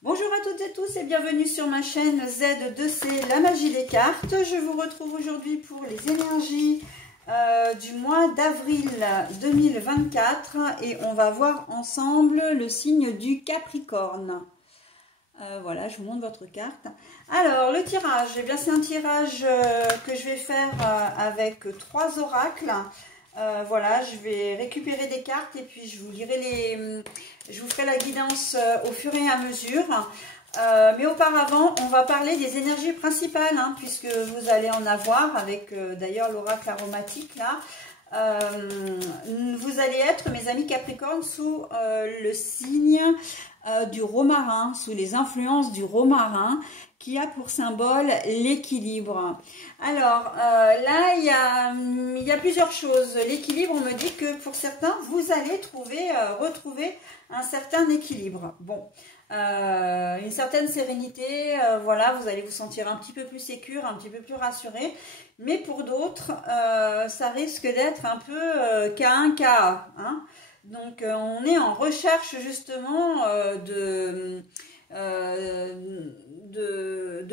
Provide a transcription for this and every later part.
Bonjour à toutes et tous et bienvenue sur ma chaîne Z2C, la magie des cartes. Je vous retrouve aujourd'hui pour les énergies du mois d'avril 2024 et on va voir ensemble le signe du Capricorne. Voilà, je vous montre votre carte. Alors, le tirage, eh bien c'est un tirage que je vais faire avec 3 oracles. Voilà, je vais récupérer des cartes et puis je vous lirai je vous ferai la guidance au fur et à mesure. Mais auparavant, on va parler des énergies principales, hein, puisque vous allez en avoir avec d'ailleurs l'oracle aromatique là. Vous allez être, mes amis Capricorne, sous le signe du romarin, sous les influences du romarin, qui a pour symbole l'équilibre. Alors là, il y a plusieurs choses. L'équilibre, on me dit que pour certains, vous allez retrouver un certain équilibre. Bon, une certaine sérénité, voilà, vous allez vous sentir un petit peu plus sécure, un petit peu plus rassuré. Mais pour d'autres, ça risque d'être un peu K1, KA. Hein. Donc, on est en recherche justement de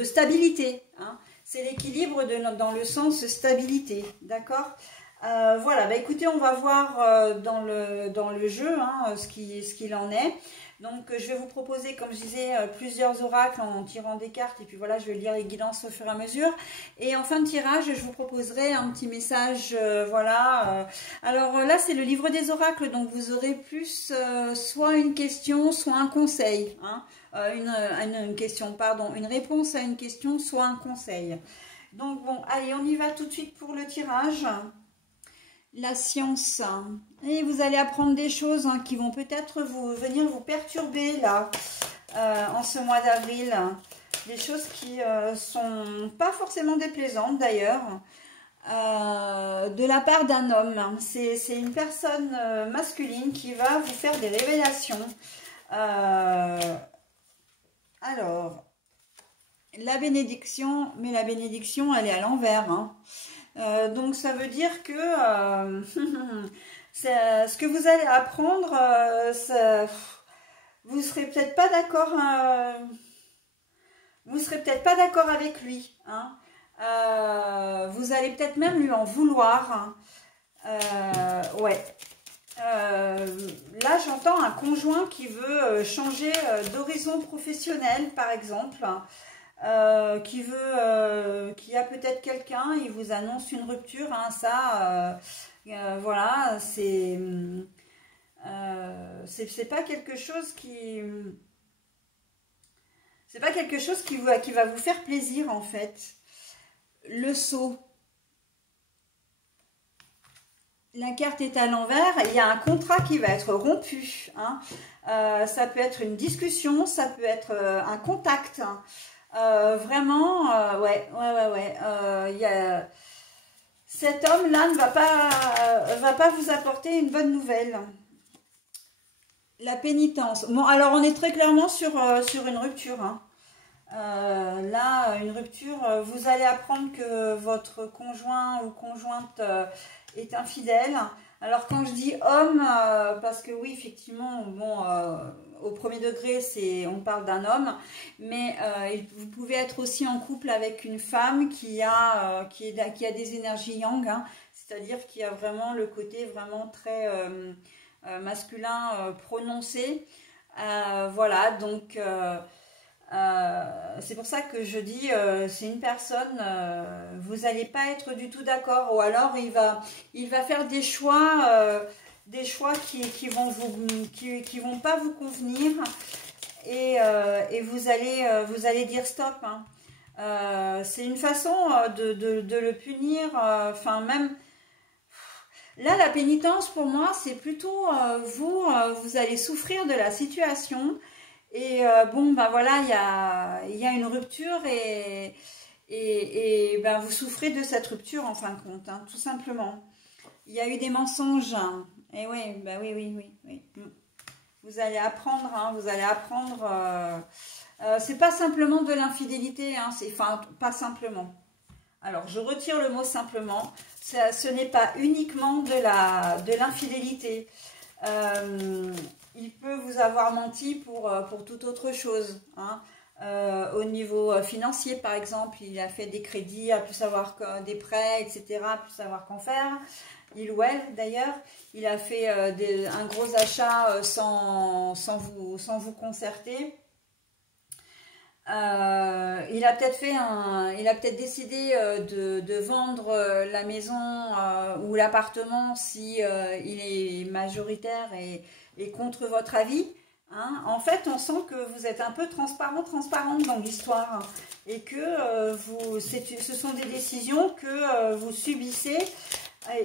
stabilité. Hein. C'est l'équilibre dans le sens stabilité. D'accord. Voilà, bah, écoutez, on va voir dans le jeu hein, ce qu'il en est. Donc, je vais vous proposer, comme je disais, plusieurs oracles en tirant des cartes. Et puis voilà, je vais lire les guidances au fur et à mesure. Et en fin de tirage, je vous proposerai un petit message. Voilà. Alors là, c'est le livre des oracles. Donc, vous aurez plus soit une question, soit un conseil. Hein. Une question, pardon. Une réponse à une question, soit un conseil. Donc, bon, allez, on y va tout de suite pour le tirage. La science. Et vous allez apprendre des choses hein, qui vont peut-être venir vous perturber là, en ce mois d'avril. Des choses qui sont pas forcément déplaisantes d'ailleurs, de la part d'un homme. C'est une personne masculine qui va vous faire des révélations. Alors, la bénédiction, mais la bénédiction elle est à l'envers. Hein. Donc ça veut dire que ce que vous allez apprendre, vous serez peut-être pas d'accord. Vous serez peut-être pas d'accord avec lui. Hein. Vous allez peut-être même lui en vouloir. Hein. Ouais. Là j'entends un conjoint qui veut changer d'horizon professionnel par exemple. Qui a peut-être quelqu'un, il vous annonce une rupture, hein, ça, voilà, c'est pas quelque chose qui va vous faire plaisir en fait. Le sceau. La carte est à l'envers, il y a un contrat qui va être rompu. Hein. Ça peut être une discussion, ça peut être un contact. Hein. Vraiment, ouais. Cet homme-là ne va pas vous apporter une bonne nouvelle. La pénitence. Bon, alors on est très clairement sur une rupture. Hein. Là, une rupture, vous allez apprendre que votre conjoint ou conjointe est infidèle. Alors quand je dis homme, parce que oui, effectivement, bon, au premier degré, on parle d'un homme, mais vous pouvez être aussi en couple avec une femme qui a des énergies yang, hein, c'est-à-dire qui a vraiment le côté vraiment très masculin prononcé. Voilà, donc c'est pour ça que je dis c'est une personne, vous n'allez pas être du tout d'accord, ou alors il va faire des choix qui vont pas vous convenir, et vous allez dire stop. Hein. C'est une façon de le punir, enfin même là la pénitence pour moi c'est plutôt vous allez souffrir de la situation. Et bon, ben voilà, il y a une rupture et ben vous souffrez de cette rupture en fin de compte, hein, tout simplement. Il y a eu des mensonges, hein, et oui, ben oui. Vous allez apprendre, hein, c'est pas simplement de l'infidélité, hein, enfin, pas simplement. Alors, je retire le mot simplement, ce n'est pas uniquement de l'infidélité. il peut vous avoir menti pour toute autre chose. Hein. Au niveau financier, par exemple, il a fait des crédits, a pu savoir des prêts, etc., a pu savoir qu'en faire. Il ou elle, d'ailleurs, il a fait un gros achat sans vous concerter. Il a peut-être décidé de vendre la maison ou l'appartement si il est majoritaire et contre votre avis. Hein. En fait, on sent que vous êtes un peu transparente dans l'histoire et que ce sont des décisions que vous subissez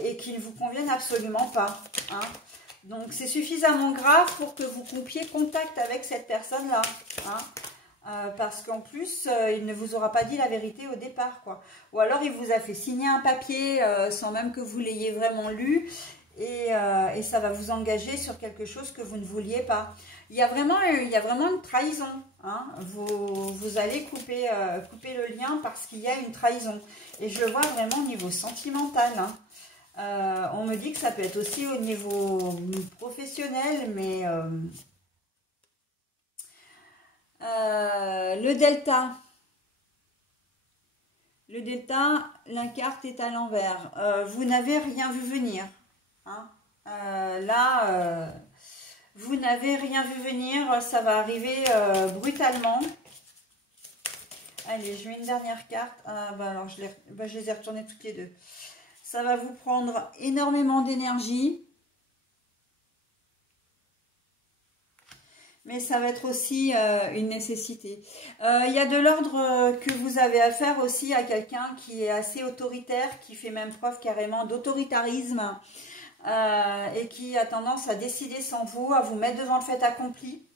et qui ne vous conviennent absolument pas. Hein. Donc, c'est suffisamment grave pour que vous coupiez contact avec cette personne-là. Hein. Parce qu'en plus, il ne vous aura pas dit la vérité au départ, quoi. Ou alors, il vous a fait signer un papier sans même que vous l'ayez vraiment lu et ça va vous engager sur quelque chose que vous ne vouliez pas. Il y a vraiment une trahison. Hein. Vous allez couper le lien parce qu'il y a une trahison. Et je le vois vraiment au niveau sentimental. Hein. On me dit que ça peut être aussi au niveau professionnel, mais... le delta. Le delta, la carte est à l'envers. Vous n'avez rien vu venir. Hein. Vous n'avez rien vu venir. Ça va arriver brutalement. Allez, je mets une dernière carte. Alors, je les ai retournées toutes les deux. Ça va vous prendre énormément d'énergie. Mais ça va être aussi une nécessité. Il y a de l'ordre que vous avez à faire aussi à quelqu'un qui est assez autoritaire, qui fait même preuve carrément d'autoritarisme et qui a tendance à décider sans vous, à vous mettre devant le fait accompli.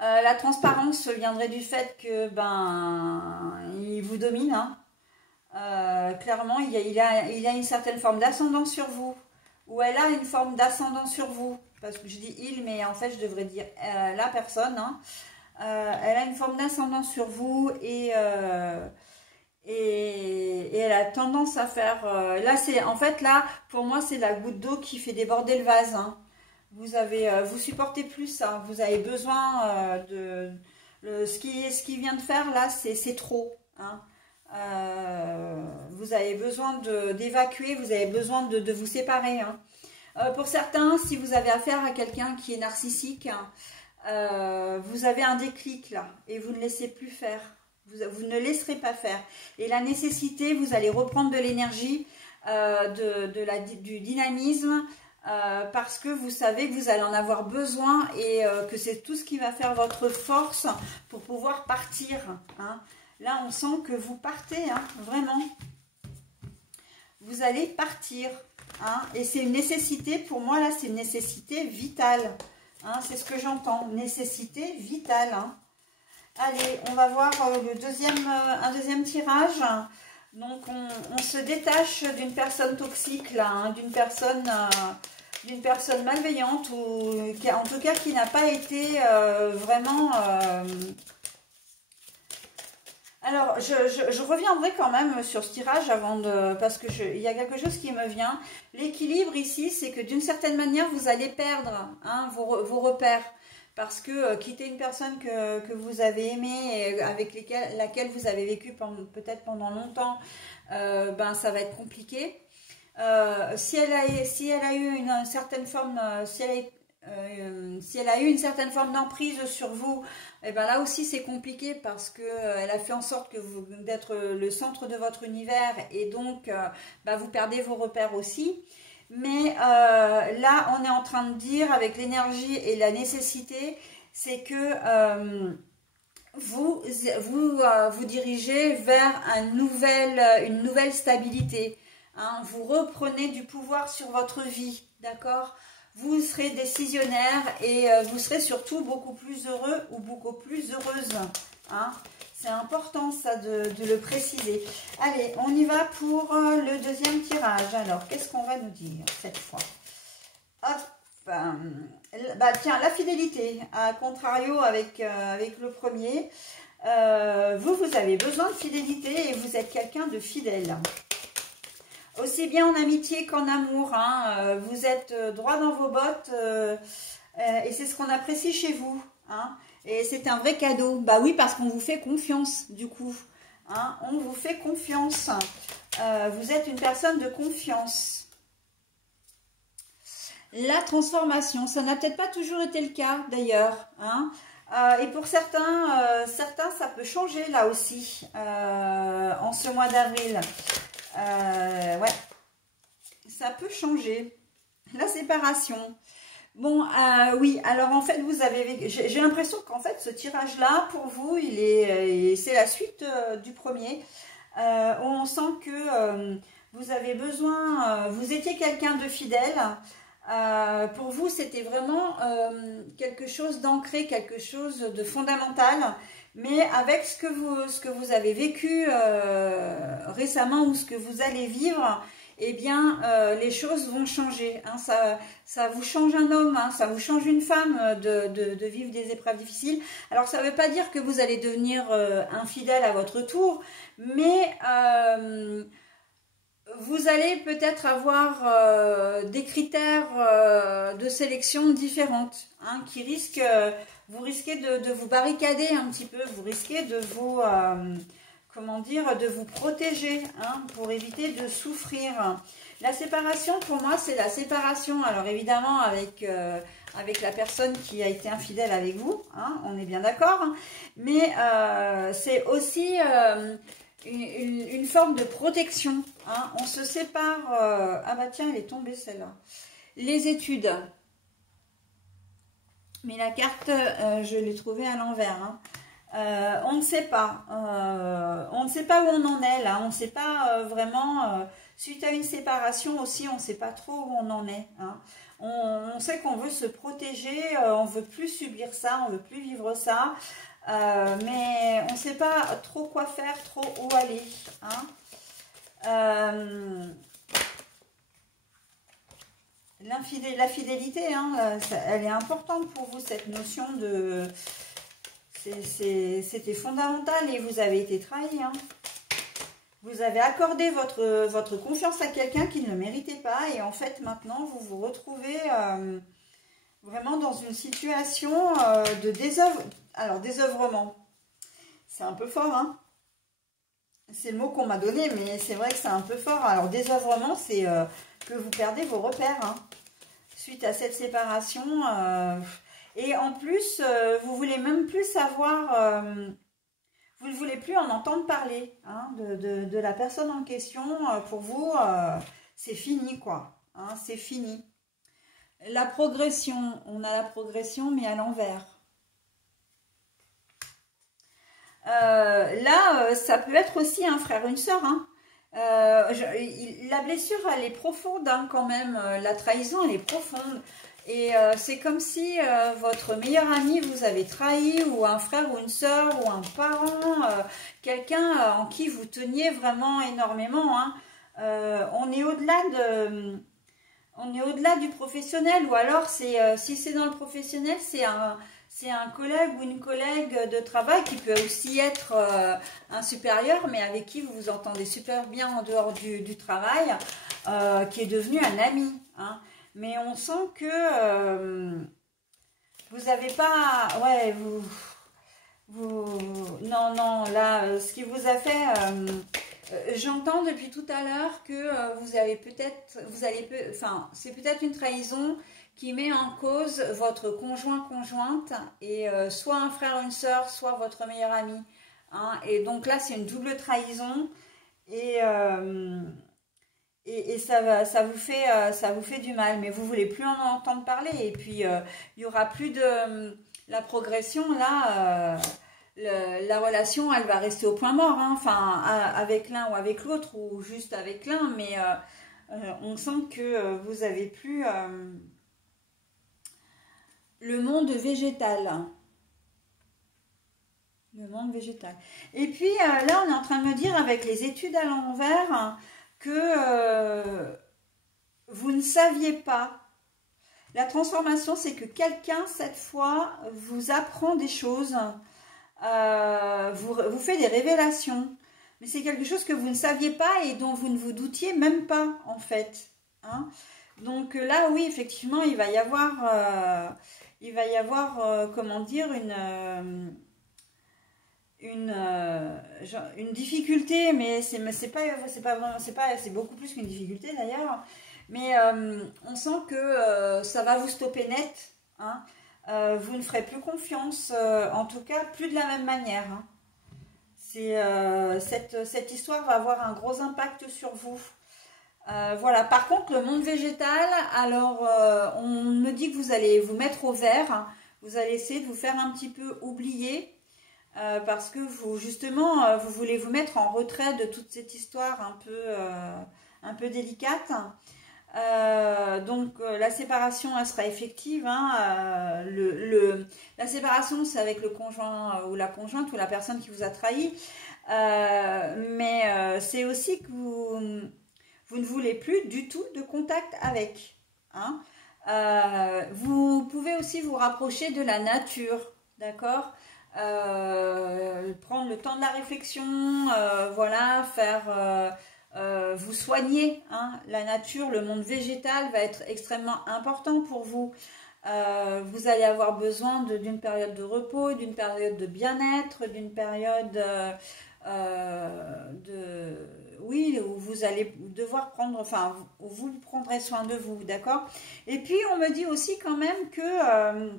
La transparence viendrait du fait que il vous domine. Hein. Clairement, il a une certaine forme d'ascendant sur vous, ou elle a une forme d'ascendant sur vous. Parce que je dis il, mais en fait, je devrais dire la personne. Hein. Elle a une forme d'ascendant sur vous et elle a tendance à faire... là, pour moi, c'est la goutte d'eau qui fait déborder le vase. Hein. Vous supportez plus ça. Vous avez besoin ce qui vient de faire, là, c'est trop. Hein. Vous avez besoin d'évacuer, vous avez besoin de vous séparer. Hein. Pour certains, si vous avez affaire à quelqu'un qui est narcissique, vous avez un déclic là et vous ne laissez plus faire. Vous ne laisserez pas faire. Et la nécessité, vous allez reprendre de l'énergie, du dynamisme, parce que vous savez que vous allez en avoir besoin et que c'est tout ce qui va faire votre force pour pouvoir partir. Hein. Là, on sent que vous partez, hein, vraiment. Vous allez partir. Hein, et c'est une nécessité, pour moi là c'est une nécessité vitale, hein, c'est ce que j'entends, nécessité vitale. Hein. Allez, on va voir un deuxième tirage. Donc on se détache d'une personne toxique là, hein, d'une personne malveillante ou en tout cas qui n'a pas été vraiment... Alors, je reviendrai quand même sur ce tirage parce que il y a quelque chose qui me vient. L'équilibre ici, c'est que d'une certaine manière, vous allez perdre hein, vos repères. Parce que quitter une personne que vous avez aimée et avec laquelle vous avez vécu peut-être pendant longtemps, ça va être compliqué. Si elle a eu une certaine forme, si elle a eu une certaine forme d'emprise sur vous, et là aussi c'est compliqué parce que elle a fait en sorte que d'être le centre de votre univers et donc vous perdez vos repères aussi. Mais là on est en train de dire avec l'énergie et la nécessité, c'est que vous dirigez vers une nouvelle stabilité. Hein, vous reprenez du pouvoir sur votre vie, d'accord ? Vous serez décisionnaire et vous serez surtout beaucoup plus heureux ou beaucoup plus heureuse. Hein. C'est important ça de le préciser. Allez, on y va pour le deuxième tirage. Alors, qu'est-ce qu'on va nous dire cette fois? Hop, tiens, la fidélité, à contrario avec le premier. Vous avez besoin de fidélité et vous êtes quelqu'un de fidèle. Aussi bien en amitié qu'en amour, hein, vous êtes droit dans vos bottes Et c'est ce qu'on apprécie chez vous. Hein. Et c'est un vrai cadeau. Bah oui, parce qu'on vous fait confiance, du coup. Hein. On vous fait confiance. Vous êtes une personne de confiance. La transformation, ça n'a peut-être pas toujours été le cas, d'ailleurs. Hein. Et pour certains, ça peut changer, là aussi, en ce mois d'avril. Ouais, ça peut changer. La séparation. Bon, oui, alors en fait, vous avez, j'ai l'impression qu'en fait, ce tirage-là, pour vous, c'est la suite du premier. On sent que vous avez besoin, vous étiez quelqu'un de fidèle. Pour vous, c'était vraiment quelque chose d'ancré, quelque chose de fondamental. Mais avec ce que vous avez vécu récemment ou ce que vous allez vivre, eh bien, les choses vont changer. Hein. Ça vous change un homme, hein, ça vous change une femme de vivre des épreuves difficiles. Alors, ça ne veut pas dire que vous allez devenir infidèle à votre tour, mais vous allez peut-être avoir des critères de sélection différentes, hein, qui risquent, vous risquez de vous barricader un petit peu, vous risquez de vous... comment dire, de vous protéger, hein, pour éviter de souffrir. La séparation, pour moi, c'est la séparation. Alors, évidemment, avec la personne qui a été infidèle avec vous, hein, on est bien d'accord. Hein, mais c'est aussi une forme de protection. Hein, on se sépare... ah bah tiens, elle est tombée, celle-là. Les études. Mais la carte, je l'ai trouvée à l'envers, hein. On ne sait pas. On ne sait pas où on en est là. On ne sait pas vraiment. Suite à une séparation aussi, on ne sait pas trop où on en est. Hein. On sait qu'on veut se protéger, on ne veut plus subir ça, on ne veut plus vivre ça. Mais on ne sait pas trop quoi faire, trop où aller. Hein. La fidélité, hein, elle est importante pour vous, cette notion de... C'était fondamental et vous avez été trahi. Hein. Vous avez accordé votre confiance à quelqu'un qui ne le méritait pas. Et en fait, maintenant, vous vous retrouvez vraiment dans une situation de désœuvrement. C'est un peu fort, hein. C'est le mot qu'on m'a donné, mais c'est vrai que c'est un peu fort. Alors, désœuvrement, c'est que vous perdez vos repères. Hein. Suite à cette séparation... Et en plus, vous voulez même plus savoir, vous ne voulez plus en entendre parler, hein, de la personne en question. Pour vous, c'est fini, quoi. Hein, c'est fini. La progression, on a la progression, mais à l'envers. Là, ça peut être aussi un frère, une sœur. Hein. La blessure, elle est profonde, hein, quand même. La trahison, elle est profonde. Et c'est comme si votre meilleur ami vous avait trahi, ou un frère ou une sœur, ou un parent, quelqu'un en qui vous teniez vraiment énormément. Hein. On est au-delà du professionnel, ou alors si c'est dans le professionnel, c'est un collègue ou une collègue de travail qui peut aussi être un supérieur, mais avec qui vous vous entendez super bien en dehors du travail, qui est devenu un ami. Hein. Mais on sent que vous n'avez pas... Ouais, non, là, ce qui vous a fait... j'entends depuis tout à l'heure que vous avez peut-être... Enfin, c'est peut-être une trahison qui met en cause votre conjointe, et soit un frère ou une sœur, soit votre meilleur ami. Hein, et donc là, c'est une double trahison. Et ça vous fait du mal, mais vous voulez plus en entendre parler. Et puis, il n'y aura plus de... la progression, là, la relation, elle va rester au point mort. Hein, enfin, avec l'un ou avec l'autre, ou juste avec l'un. Mais on sent que vous n'avez plus le monde végétal. Le monde végétal. Et puis, là, on est en train de me dire, avec les études à l'envers... que vous ne saviez pas. La transformation, c'est que quelqu'un, cette fois, vous apprend des choses, vous fait des révélations. Mais c'est quelque chose que vous ne saviez pas et dont vous ne vous doutiez même pas, en fait. Hein. Donc là, oui, effectivement, il va y avoir, comment dire, une difficulté, mais c'est pas vraiment, c'est beaucoup plus qu'une difficulté d'ailleurs. Mais on sent que ça va vous stopper net, hein. Vous ne ferez plus confiance, en tout cas plus de la même manière, hein. Cette histoire va avoir un gros impact sur vous. Voilà. Par contre, le monde végétal, alors on me dit que vous allez vous mettre au vert, hein. Vous allez essayer de vous faire un petit peu oublier. Parce que vous, justement, vous voulez vous mettre en retrait de toute cette histoire un peu délicate. Donc la séparation, elle sera effective, hein. La séparation, c'est avec le conjoint ou la conjointe ou la personne qui vous a trahi. Mais c'est aussi que vous ne voulez plus du tout de contact avec, hein. Vous pouvez aussi vous rapprocher de la nature, d'accord? Prendre le temps de la réflexion, voilà, vous soigner, hein. La nature, le monde végétal va être extrêmement important pour vous. Vous allez avoir besoin d'une période de repos, d'une période de bien-être, d'une période oui, où vous allez devoir prendre, enfin, où vous prendrez soin de vous, d'accord? Et puis on me dit aussi quand même que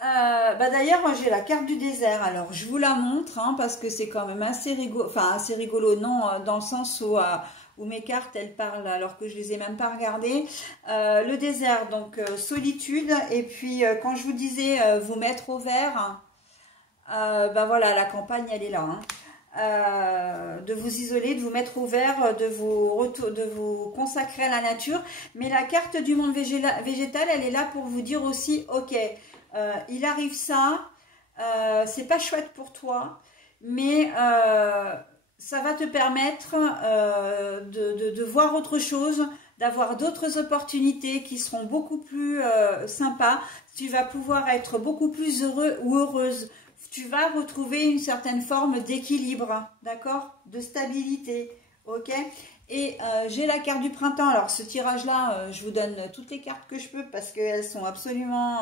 bah d'ailleurs, moi j'ai la carte du désert. Alors je vous la montre, hein, parce que c'est quand même assez rigolo. Enfin, assez rigolo, non, dans le sens où mes cartes elles parlent alors que je les ai même pas regardées. Le désert, donc solitude. Et puis quand je vous disais vous mettre au vert, bah voilà, la campagne elle est là, hein. De vous isoler, de vous mettre au vert, de vous consacrer à la nature. Mais la carte du monde végétal, elle est là pour vous dire aussi, ok. Il arrive ça, c'est pas chouette pour toi, mais ça va te permettre de voir autre chose, d'avoir d'autres opportunités qui seront beaucoup plus sympas. Tu vas pouvoir être beaucoup plus heureux ou heureuse. Tu vas retrouver une certaine forme d'équilibre, d'accord, de stabilité, ok. Et j'ai la carte du printemps. Alors ce tirage-là, je vous donne toutes les cartes que je peux parce qu'elles sont absolument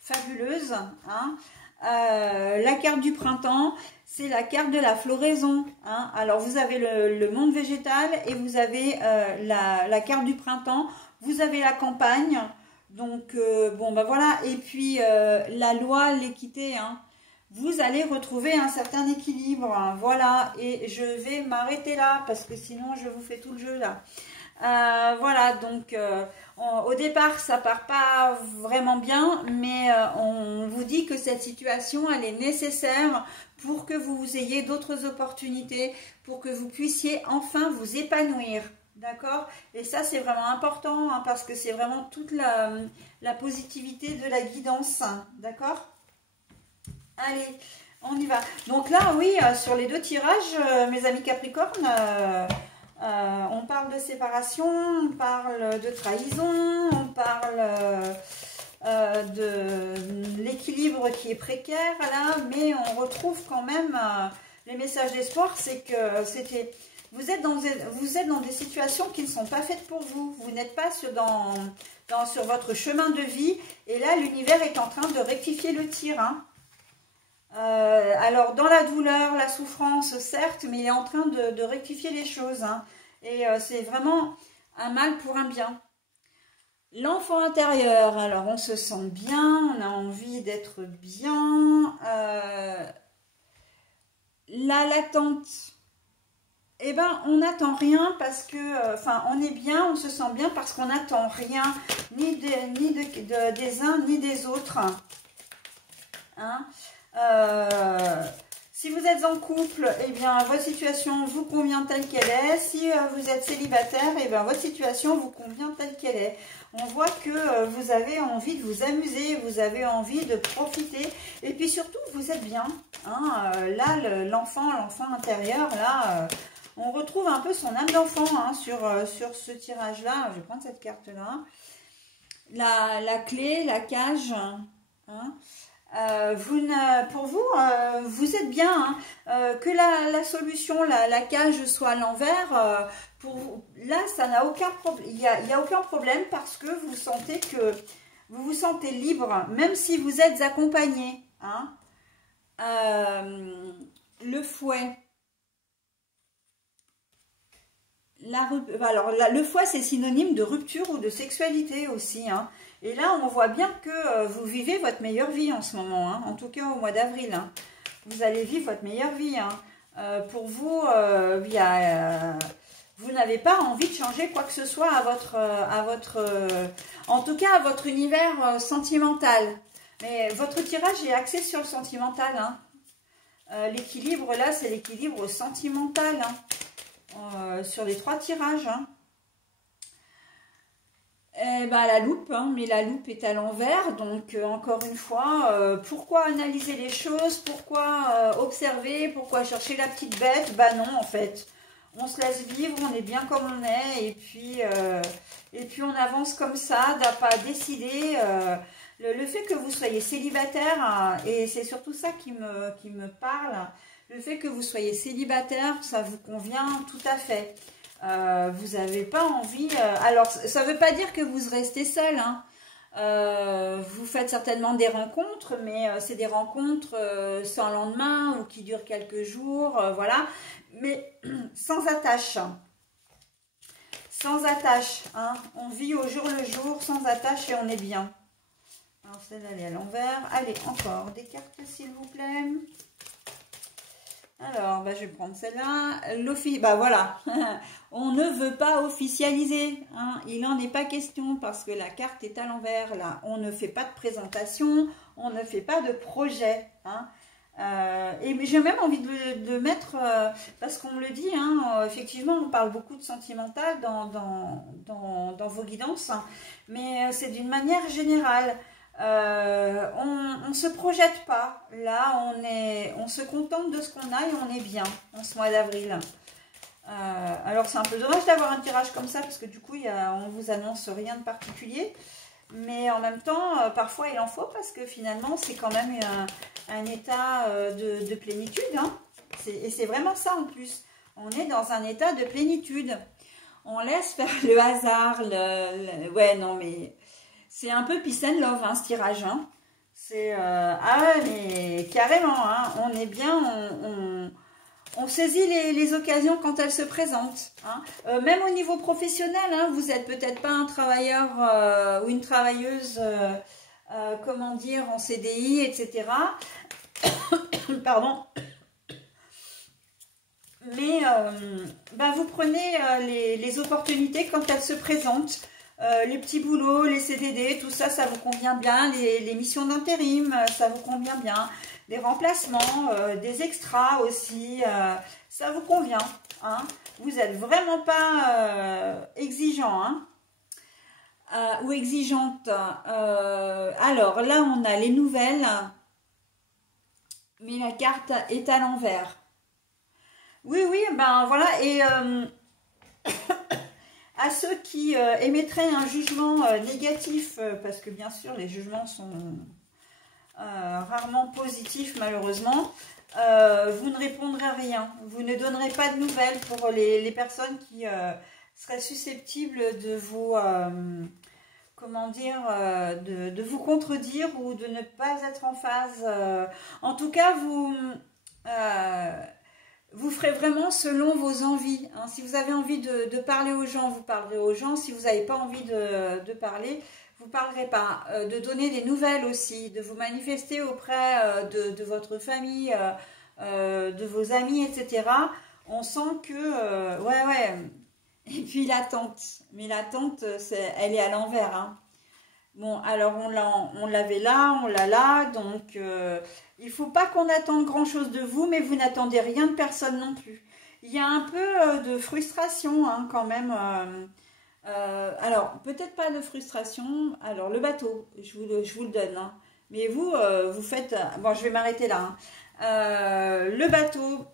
fabuleuse, hein. La carte du printemps, c'est la carte de la floraison, hein. Alors vous avez le monde végétal et vous avez la carte du printemps, vous avez la campagne, donc bon ben voilà, et puis la loi, l'équité, hein. Vous allez retrouver un certain équilibre, hein, voilà, et je vais m'arrêter là parce que sinon je vous fais tout le jeu là. Voilà, donc au départ ça part pas vraiment bien, mais on vous dit que cette situation elle est nécessaire pour que vous ayez d'autres opportunités, pour que vous puissiez enfin vous épanouir, d'accord? Et ça c'est vraiment important, hein, parce que c'est vraiment toute la positivité de la guidance, d'accord? Allez, on y va. Donc là, oui, sur les deux tirages, mes amis Capricorne, on parle de séparation, on parle de trahison, on parle de l'équilibre qui est précaire, là, mais on retrouve quand même les messages d'espoir, c'est que vous êtes dans des situations qui ne sont pas faites pour vous. Vous n'êtes pas sur votre chemin de vie, et là, l'univers est en train de rectifier le tir, hein. Alors dans la douleur, la souffrance, certes, mais il est en train de rectifier les choses, hein. Et c'est vraiment un mal pour un bien. L'enfant intérieur, alors on se sent bien, on a envie d'être bien. L'attente, eh ben on n'attend rien parce que, enfin on est bien, on se sent bien parce qu'on n'attend rien, ni des uns ni des autres, hein. Si vous êtes en couple, eh bien votre situation vous convient telle qu'elle est. Si vous êtes célibataire, eh bien votre situation vous convient telle qu'elle est. On voit que vous avez envie de vous amuser, vous avez envie de profiter, et puis surtout vous êtes bien, hein. Là l'enfant intérieur, là on retrouve un peu son âme d'enfant, hein, sur ce tirage là. Je vais prendre cette carte là, la clé, la cage, hein. Pour vous, vous êtes bien, hein. Que la solution, la cage soit à l'envers, Pour vous, là, ça n'a aucun problème. Il y a aucun problème parce que vous sentez que vous vous sentez libre, même si vous êtes accompagné. Hein. Le fouet. Alors, le fouet, c'est synonyme de rupture ou de sexualité aussi. Hein. Et là, on voit bien que vous vivez votre meilleure vie en ce moment. Hein. En tout cas, au mois d'avril. Hein. Vous allez vivre votre meilleure vie. Hein. Pour vous, vous n'avez pas envie de changer quoi que ce soit en tout cas à votre univers sentimental. Mais votre tirage est axé sur le sentimental. Hein. L'équilibre là, c'est l'équilibre sentimental. Hein. Sur les 3 tirages. Hein. Eh ben, la loupe, hein, mais la loupe est à l'envers, donc encore une fois, pourquoi analyser les choses, pourquoi observer, pourquoi chercher la petite bête? Bah non, en fait, on se laisse vivre, on est bien comme on est, et puis on avance comme ça, n'a pas décidé. Le fait que vous soyez célibataire, et c'est surtout ça qui me parle, le fait que vous soyez célibataire, ça vous convient tout à fait. Vous n'avez pas envie... alors, ça ne veut pas dire que vous restez seul. Hein. Vous faites certainement des rencontres, mais c'est des rencontres sans lendemain ou qui durent quelques jours, voilà. Mais sans attache. Sans attache. Hein. On vit au jour le jour, sans attache et on est bien. Alors, celle-là, elle est à l'envers. Allez, encore des cartes, s'il vous plaît. Alors, bah, je vais prendre celle-là. Bah voilà, on ne veut pas officialiser. Hein. Il n'en est pas question parce que la carte est à l'envers. Là, on ne fait pas de présentation, on ne fait pas de projet. Hein. Et j'ai même envie de mettre, parce qu'on me le dit, hein, effectivement, on parle beaucoup de sentimental dans vos guidances, hein, mais c'est d'une manière générale. On ne se projette pas. Là, on se contente de ce qu'on a et on est bien en ce mois d'avril. Alors, c'est un peu dommage d'avoir un tirage comme ça parce que du coup, on vous annonce rien de particulier. Mais en même temps, parfois, il en faut parce que finalement, c'est quand même un état de plénitude. Hein. Et c'est vraiment ça en plus. On est dans un état de plénitude. On laisse faire le hasard. Ouais, non, mais... C'est un peu peace and love, hein, ce tirage. Hein. C'est ah ouais, mais carrément, hein, on est bien, on saisit les occasions quand elles se présentent. Hein. Même au niveau professionnel, hein, vous n'êtes peut-être pas un travailleur ou une travailleuse, comment dire, en CDI, etc. Pardon. Mais bah, vous prenez les opportunités quand elles se présentent. Les petits boulots, les CDD, tout ça, ça vous convient bien. Les missions d'intérim, ça vous convient bien. Des remplacements, des extras aussi, ça vous convient. Hein. Vous n'êtes vraiment pas exigeant hein. Ou exigeante. Alors là, on a les nouvelles, mais la carte est à l'envers. Oui, oui, ben voilà, et... à ceux qui émettraient un jugement négatif, parce que bien sûr les jugements sont rarement positifs malheureusement, vous ne répondrez rien, vous ne donnerez pas de nouvelles pour les personnes qui seraient susceptibles de vous, comment dire, de vous contredire ou de ne pas être en phase. En tout cas, vous ferez vraiment selon vos envies. Hein. Si vous avez envie de parler aux gens, vous parlerez aux gens. Si vous n'avez pas envie de parler, vous ne parlerez pas. De donner des nouvelles aussi, de vous manifester auprès de votre famille, de vos amis, etc. On sent que... ouais, ouais. Et puis l'attente. Mais l'attente, elle est à l'envers. Hein. Bon, alors on l'avait là, on l'a là, donc il ne faut pas qu'on attende grand-chose de vous, mais vous n'attendez rien de personne non plus. Il y a un peu de frustration hein, quand même. Alors, peut-être pas de frustration. Alors, le bateau, je vous le donne. Hein. Mais vous, vous faites... Bon, je vais m'arrêter là. Hein. Le bateau,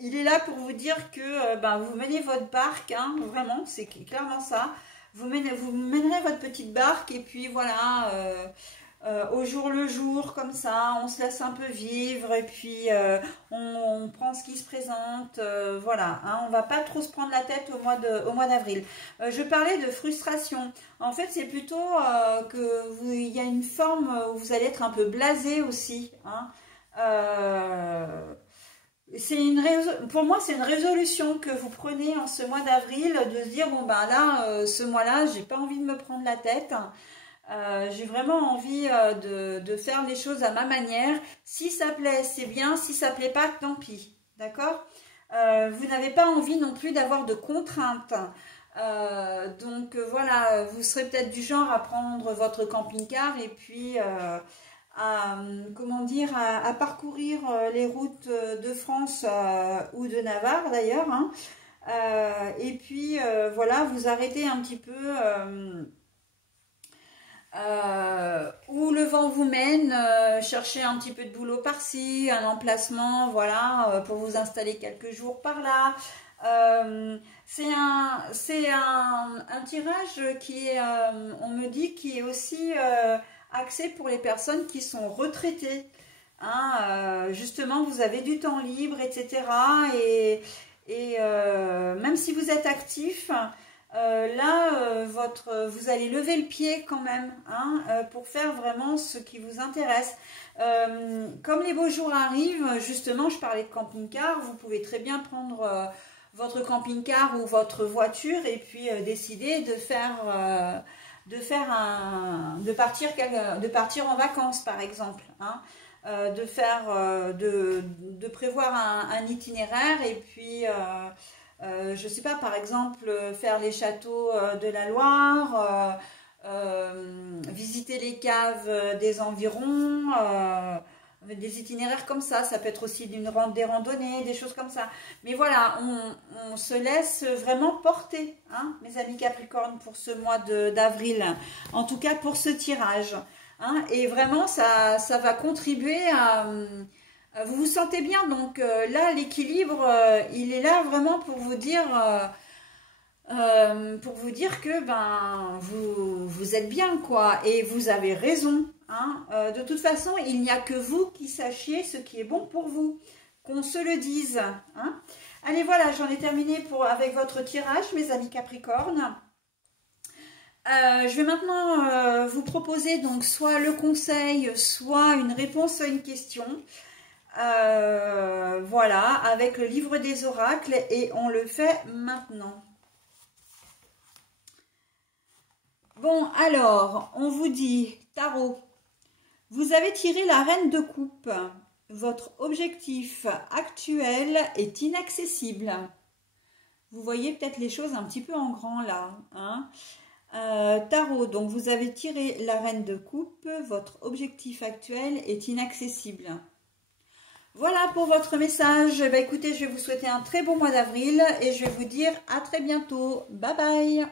il est là pour vous dire que ben, vous menez votre barque, hein, vraiment, c'est clairement ça. Vous mènerez votre petite barque et puis voilà, au jour le jour, comme ça, on se laisse un peu vivre et puis on prend ce qui se présente, voilà, hein, on va pas trop se prendre la tête au mois d'avril. Je parlais de frustration. En fait, c'est plutôt il y a une forme où vous allez être un peu blasé aussi, hein. Pour moi, c'est une résolution que vous prenez en ce mois d'avril, de se dire, bon ben là, ce mois-là, j'ai pas envie de me prendre la tête. J'ai vraiment envie de faire les choses à ma manière. Si ça plaît, c'est bien. Si ça plaît pas, tant pis. D'accord? Vous n'avez pas envie non plus d'avoir de contraintes. Donc voilà, vous serez peut-être du genre à prendre votre camping-car et puis comment dire, à parcourir les routes de France ou de Navarre d'ailleurs, hein. Et puis voilà, vous arrêtez un petit peu où le vent vous mène, cherchez un petit peu de boulot par-ci, un emplacement, voilà, pour vous installer quelques jours par là. C'est un tirage qui est, on me dit, qui est aussi axé pour les personnes qui sont retraitées. Hein, justement, vous avez du temps libre, etc. Et même si vous êtes actif, là, vous allez lever le pied quand même, hein, pour faire vraiment ce qui vous intéresse. Comme les beaux jours arrivent, justement, je parlais de camping-car, vous pouvez très bien prendre votre camping-car ou votre voiture et puis décider de partir en vacances, par exemple, hein. De prévoir un itinéraire et puis je sais pas, par exemple, faire les châteaux de la Loire, visiter les caves des environs, des itinéraires comme ça peut être aussi des randonnées, des choses comme ça. Mais voilà, on se laisse vraiment porter, hein, mes amis Capricorne, pour ce mois d'avril, en tout cas pour ce tirage. Hein, et vraiment, ça va contribuer à... vous vous sentez bien, donc là, l'équilibre, il est là vraiment pour vous dire que ben, vous êtes bien, quoi, et vous avez raison. Hein. De toute façon, il n'y a que vous qui sachiez ce qui est bon pour vous, qu'on se le dise. Hein. Allez, voilà, j'en ai terminé avec votre tirage, mes amis Capricorne. Je vais maintenant vous proposer donc soit le conseil, soit une réponse à une question. Voilà, avec le livre des oracles, et on le fait maintenant. Bon, alors, on vous dit, tarot, vous avez tiré la reine de coupe. Votre objectif actuel est inaccessible. Vous voyez peut-être les choses un petit peu en grand là, hein. Tarot, donc vous avez tiré la reine de coupe, votre objectif actuel est inaccessible. Voilà pour votre message. Bah, écoutez, je vais vous souhaiter un très bon mois d'avril et je vais vous dire à très bientôt. Bye bye.